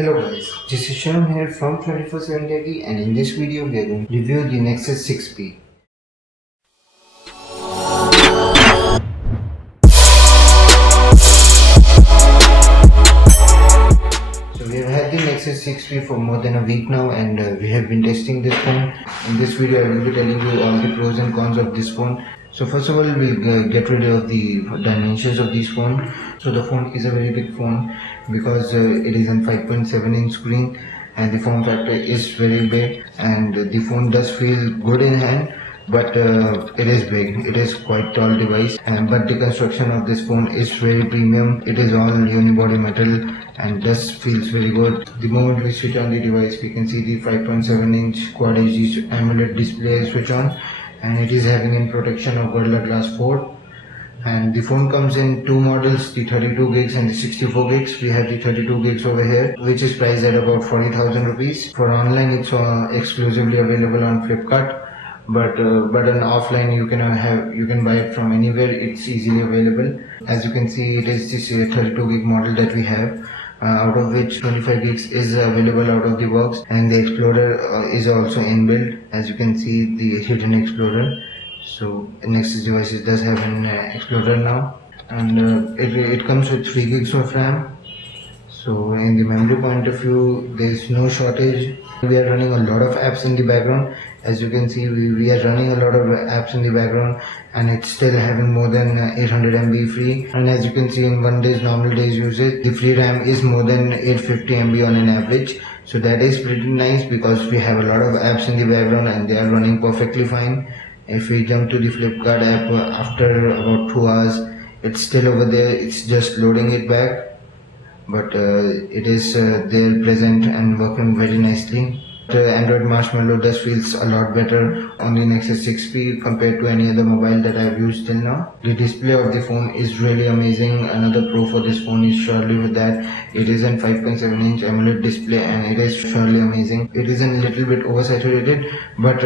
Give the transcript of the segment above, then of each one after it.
Hello guys, this is Shyam here from 24/7 Techie, and in this video we are going to review the Nexus 6P. So we have had the Nexus 6P for more than a week now, and we have been testing this phone. In this video I will be telling you all the pros and cons of this phone. So first of all, we'll get rid of the dimensions of this phone. So the phone is a very big phone because it is a 5.7 inch screen and the form factor is very big, and the phone does feel good in hand, but it is big. It is quite tall device, but the construction of this phone is very premium. It is all unibody metal and just feels very good. The moment we switch on the device, we can see the 5.7 inch Quad HD AMOLED display switch on, and it is having in protection of Gorilla Glass 4. And the phone comes in two models, the 32 gigs and the 64 gigs. We have the 32 gigs over here, which is priced at about 40,000 rupees. For online, it's exclusively available on Flipkart, but on offline you can buy it from anywhere. It's easily available. As you can see, it is this 32 gig model that we have. Out of which 25 gigs is available out of the box, and the Explorer is also inbuilt. As you can see, the hidden Explorer. So Nexus devices does have an Explorer now, and it comes with 3 gigs of RAM. So in the memory point of view, there is no shortage. We are running a lot of apps in the background. As you can see, we are running a lot of apps in the background, and it's still having more than 800 MB free. And as you can see, in normal days usage, the free RAM is more than 850 MB on an average. So that is pretty nice because we have a lot of apps in the background and they are running perfectly fine. If we jump to the Flipkart app, after about 2 hours, it's still over there. It's just loading it back, but it is there present and working very nicely. Android Marshmallow does feels a lot better on the Nexus 6P compared to any other mobile that I have used till now. The display of the phone is really amazing. Another pro for this phone is surely with that it is a 5.7 inch AMOLED display, and it is surely amazing. It is a little bit oversaturated, but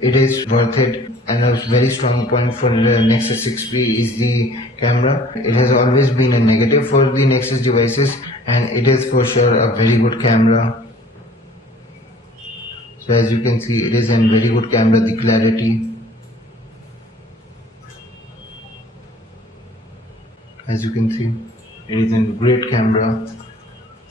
it is worth it. And a very strong point for the Nexus 6P is the camera. It has always been a negative for the Nexus devices, and it is for sure a very good camera. So as you can see, it is a very good camera. The clarity, as you can see, it is a great camera,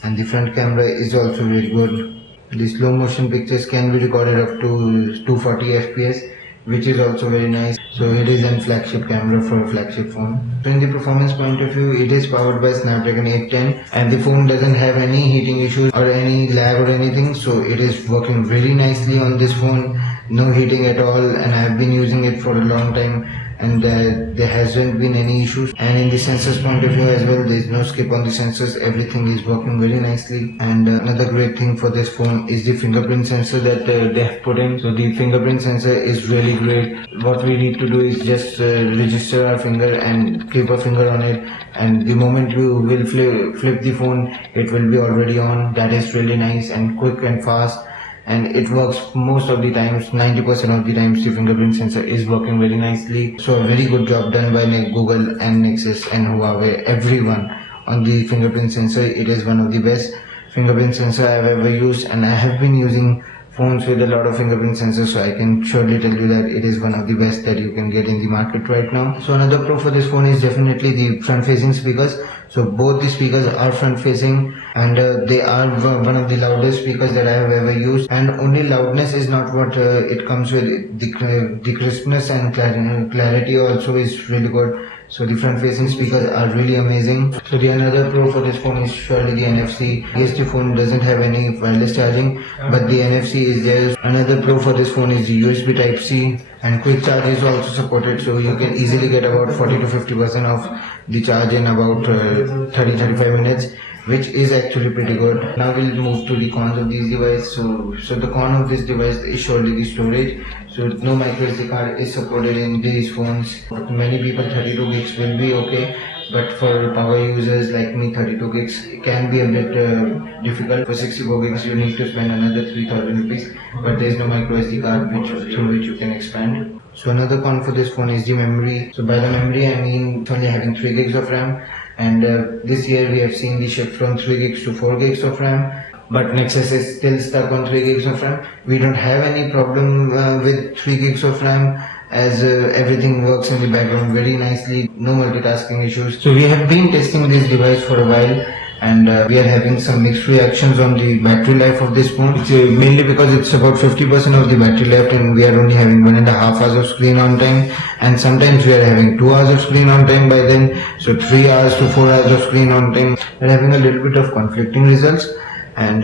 and the front camera is also very good. The slow motion pictures can be recorded up to 240 fps, which is also very nice. So it is a flagship camera for a flagship phone. So in the performance point of view, it is powered by Snapdragon 810, and the phone doesn't have any heating issues or any lag or anything. So it is working very nicely on this phone. No heating at all, and I have been using it for a long time, and there hasn't been any issues. And in the sensors point of view as well, there is no skip on the sensors. Everything is working very nicely. And another great thing for this phone is the fingerprint sensor that they have put in. So the fingerprint sensor is really great. What we need to do is just register our finger and keep a finger on it, and the moment we will flip the phone, it will be already on. That is really nice and quick and fast. And it works most of the times. 90% of the times the fingerprint sensor is working very nicely. So a very good job done by Google and Nexus and Huawei, everyone on the fingerprint sensor. It is one of the best fingerprint sensor I have ever used, and I have been using phones with a lot of fingerprint sensors, so I can surely tell you that it is one of the best that you can get in the market right now. So another pro for this phone is definitely the front facing speakers. So both the speakers are front facing, and they are one of the loudest speakers that I have ever used. And only loudness is not what it comes with. The crispness and clarity also is really good. So the front facing speakers are really amazing. So the another pro for this phone is surely the NFC. Yes, the phone doesn't have any wireless charging, but the NFC is there. Another pro for this phone is the USB Type-C, and quick charge is also supported. So you can easily get about 40 to 50% of the charge in about 30-35 minutes, which is actually pretty good. Now we'll move to the cons of this device. So the con of this device is surely the storage. So no micro SD card is supported in these phones. For many people 32 gigs will be okay, but for power users like me, 32 gigs can be a bit difficult. For 64 gigs you need to spend another 3,000 rupees, but there is no micro SD card through which you can expand. So another con for this phone is the memory. So by the memory I mean it's only having 3 gigs of RAM, and this year we have seen the shift from 3 gigs to 4 gigs of RAM. but Nexus is still stuck on 3 gigs of RAM. We don't have any problem with 3 gigs of RAM, as everything works in the background very nicely, no multitasking issues. So we have been testing this device for a while, and we are having some mixed reactions on the battery life of this phone. It's mainly because it's about 50% of the battery left, and we are only having 1.5 hours of screen on time, and sometimes we are having 2 hours of screen on time by then, so 3 hours to 4 hours of screen on time. We're having a little bit of conflicting results, and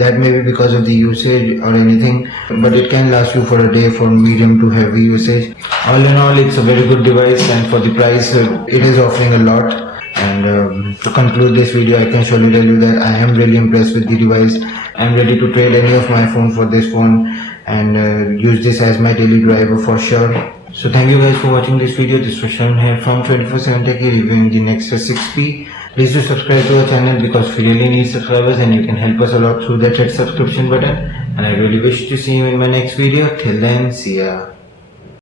that may be because of the usage or anything, but it can last you for a day for medium to heavy usage. All in all, it's a very good device, and for the price it is offering a lot. And to conclude this video, I can surely tell you that I am really impressed with the device. I'm ready to trade any of my phone for this phone and use this as my daily driver for sure. So thank you guys for watching this video. This was Sharon here from 24/7 Techie reviewing the Nexus 6P. Please do subscribe to our channel because we really need subscribers, and you can help us a lot through that red subscription button. And I really wish to see you in my next video. Till then, see ya.